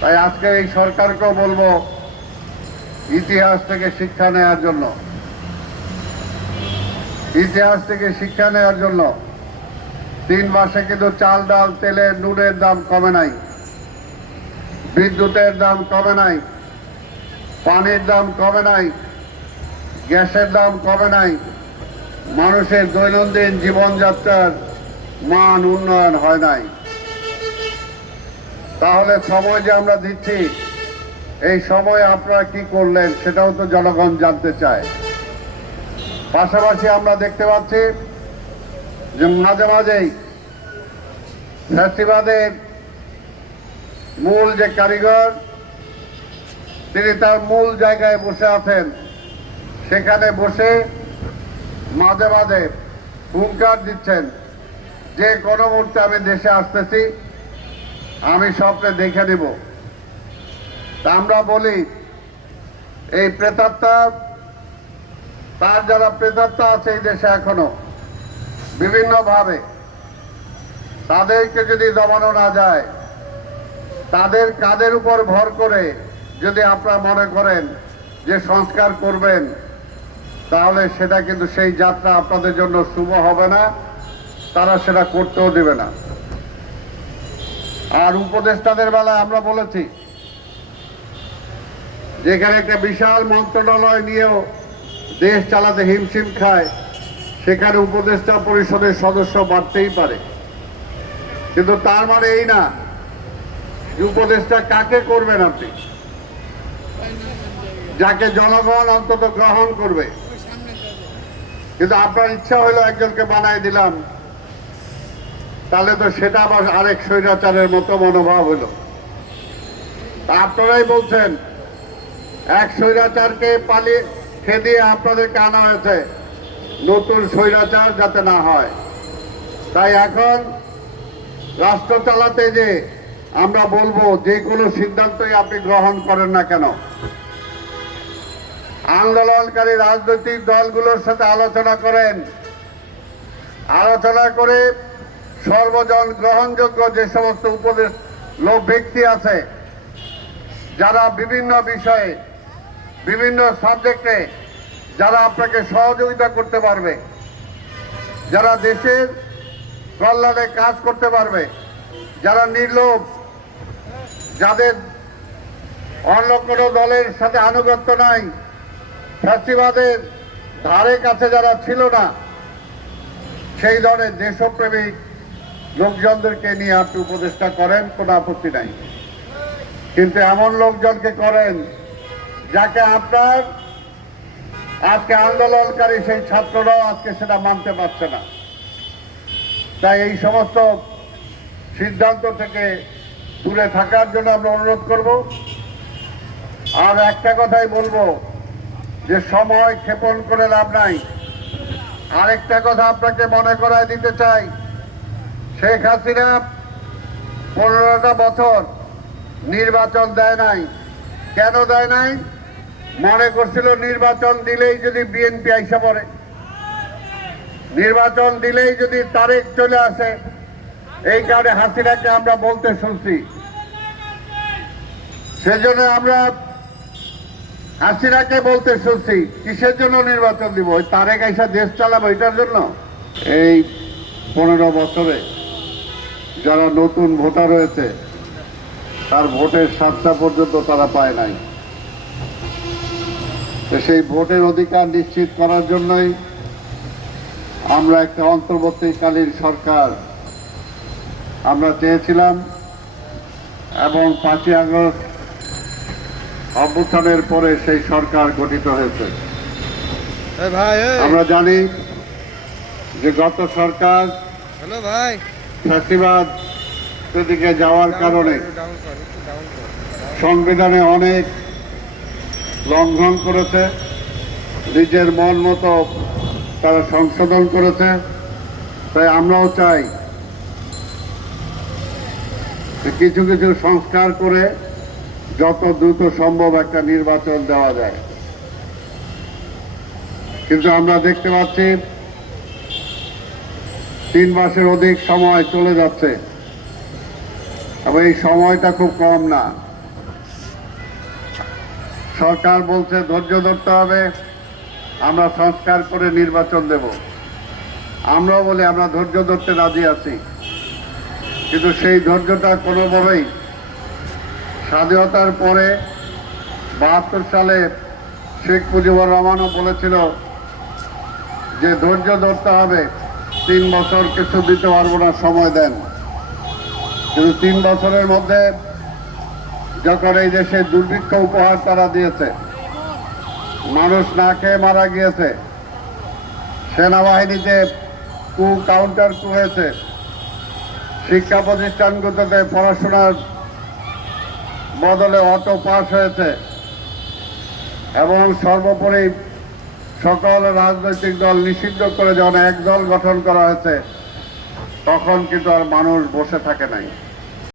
তাই আজকে এই সরকারকেও বলব, ইতিহাস থেকে শিক্ষা নেওয়ার জন্য। ইতিহাস থেকে শিক্ষা নেওয়ার জন্য। তিন মাসে কিন্তু চাল ডাল, তেলের নুনের দাম কমে নাই। বিদ্যুতের দাম কমে নাই। পানির দাম কমে নাই। গ্যাসের দাম কমে নাই। মানুষের দৈনন্দিন জীবনযাত্রার মান উন্নয়ন হয় নাই। তাহলে সময় যে আমরা দিচ্ছি, এই সময় আপনারা কি করলেন সেটাও তো জনগণ জানতে চায়। পাশাপাশি আমরা দেখতে পাচ্ছি যে মাঝে মাঝেই ফ্যাসিবাদের মূল যে কারিগর, তিনি তার মূল জায়গায় বসে আছেন। সেখানে বসে মাঝে মাঝে হুঙ্কার দিচ্ছেন যে কোনো মুহূর্তে আমি দেশে আসতেছি। আমি স্বপ্নে দেখে নেব। তা আমরা বলি, এই প্রেতাত্মা, তার যারা প্রেতাত্মা আছে এই দেশে এখনও, বিভিন্নভাবে, তাদেরকে যদি দমানো না যায়, তাদের কাদের উপর ভর করে যদি আপনারা মনে করেন যে সংস্কার করবেন, তাহলে সেটা কিন্তু সেই যাত্রা আপনাদের জন্য শুভ হবে না, তারা সেটা করতেও দেবে না। আর উপদেষ্টাদের বেলায় আমরা বলেছি, যেখানে একটা বিশাল মন্ত্রণালয় নিয়েও দেশ চালাতে হিমশিম খায়, সেখানে উপদেষ্টা পরিষদের সদস্য বাড়তেই পারে। কিন্তু তার মানে এই না উপদেষ্টা কাকে করবেন আপনি? যাকে জনগণ অন্তত গ্রহণ করবে। কিন্তু আপনার ইচ্ছা হলো একজনকে বানাই দিলাম তাহলে তো সেটা আবার আরেক স্বৈরাচারের মতো মনোভাব হলো। আপনারাই বলছেন, এক স্বৈরাচারকে পালিয়ে খেদিয়ে আপনাদেরকে আনা হয়েছে, নতুন স্বৈরাচার যাতে না হয়। তাই এখন রাষ্ট্র চালাতে যে আমরা বলব, যে কোনো সিদ্ধান্তই আপনি গ্রহণ করেন না কেন। আন্দোলনকারী রাজনৈতিক দলগুলোর সাথে আলোচনা করেন। আলোচনা করে সর্বজন গ্রহণযোগ্য যে সমস্ত উপদেশ লোক ব্যক্তি আছে, যারা বিভিন্ন বিষয়ে, বিভিন্ন সাবজেক্টে যারা আপনাকে সহযোগিতা করতে পারবে, যারা দেশের কল্যাণে কাজ করতে পারবে, যারা নির্লোভ, যাদের অন্য কোনো দলের সাথে আনুগত্য নাই, ফ্যাসিবাদের ধারে কাছে যারা ছিল না, সেই ধরনের দেশপ্রেমিক লোকজনদেরকে নিয়ে আপনি উপদেষ্টা করেন, কোনো আপত্তি নাই। কিন্তু এমন লোকজনকে করেন, যাকে আপনার আজকে আন্দোলনকারী সেই ছাত্ররাও আজকে সেটা মানতে পারছে না। তাই এই সমস্ত সিদ্ধান্ত থেকে দূরে থাকার জন্য আমরা অনুরোধ করব। আর একটা কথাই বলব, যে সময় ক্ষেপণ করে লাভ নাই। আরেকটা কথা আপনাকে মনে করায় দিতে চাই শেখ হাসিনা পনেরোটা বছর নির্বাচন দেয় নাই। কেন দেয় নাই? মনে করছিল নির্বাচন দিলেই যদি বিএনপি আইসা পড়ে। নির্বাচন দিলেই যদি তারেক চলে আসে, এই কারণে হাসিনাকে আমরা বলতে শুনছি। সেজন্য আমরা হাসিনাকে বলতে শুনছি, কিসের জন্য নির্বাচন দিব? ওই তারেক আইসা দেশ চালাবো, এটার জন্য? এই পনেরো বছরে। যারা নতুন ভোটার রয়েছে তার ভোটের সাতটা পর্যন্ত তারা পায় নাই। সেই ভোটের অধিকার নিশ্চিত করার জন্যই আমরা একটা অন্তর্বর্তীকালীন সরকার আমরা চেয়েছিলাম এবং পাঁচই আগস্ট অভ্যুত্থানের পরে সেই সরকার গঠিত হয়েছে। ভাই আমরা জানি যে গত সরকার হ্যালো ভাই। ফ্যাসিবাদ দিকে যাওয়ার কারণে সংবিধানে অনেক লঙ্ঘন করেছে, নিজের মন মতো তারা সংশোধন করেছে, তাই আমরাও চাই কিছু কিছু সংস্কার করে যত দ্রুত সম্ভব একটা নির্বাচন দেওয়া যায়। কিন্তু আমরা দেখতে পাচ্ছি তিন মাসের অধিক সময় চলে যাচ্ছে। তবে এই সময়টা খুব কম না। সরকার বলছে ধৈর্য ধরতে হবে। আমরা সংস্কার করে নির্বাচন দেব। আমরাও বলি আমরা ধৈর্য ধরতে রাজি আছি। কিন্তু সেই ধৈর্যটা কোনোভাবেই স্বাধীনতার পরে বাহাত্তর সালে শেখ মুজিবুর রহমানও বলেছিল যে ধৈর্য ধরতে হবে। তিন বছর কিছু দিতে পারব না, সময় দেন। কিন্তু তিন বছরের মধ্যে যখন এই দেশে দুর্ভিক্ষ উপহার তারা দিয়েছে, মানুষ না খেয়ে মারা গিয়েছে, সেনাবাহিনীতে কু কাউন্টার কু হয়েছে শিক্ষা প্রতিষ্ঠানগুলোতে পড়াশোনার বদলে অটো পাস হয়েছে, এবং সর্বোপরি সকল রাজনৈতিক দল নিষিদ্ধ করে যখন এক দল গঠন করা হয়েছে, তখন কিন্তু আর মানুষ বসে থাকে নাই।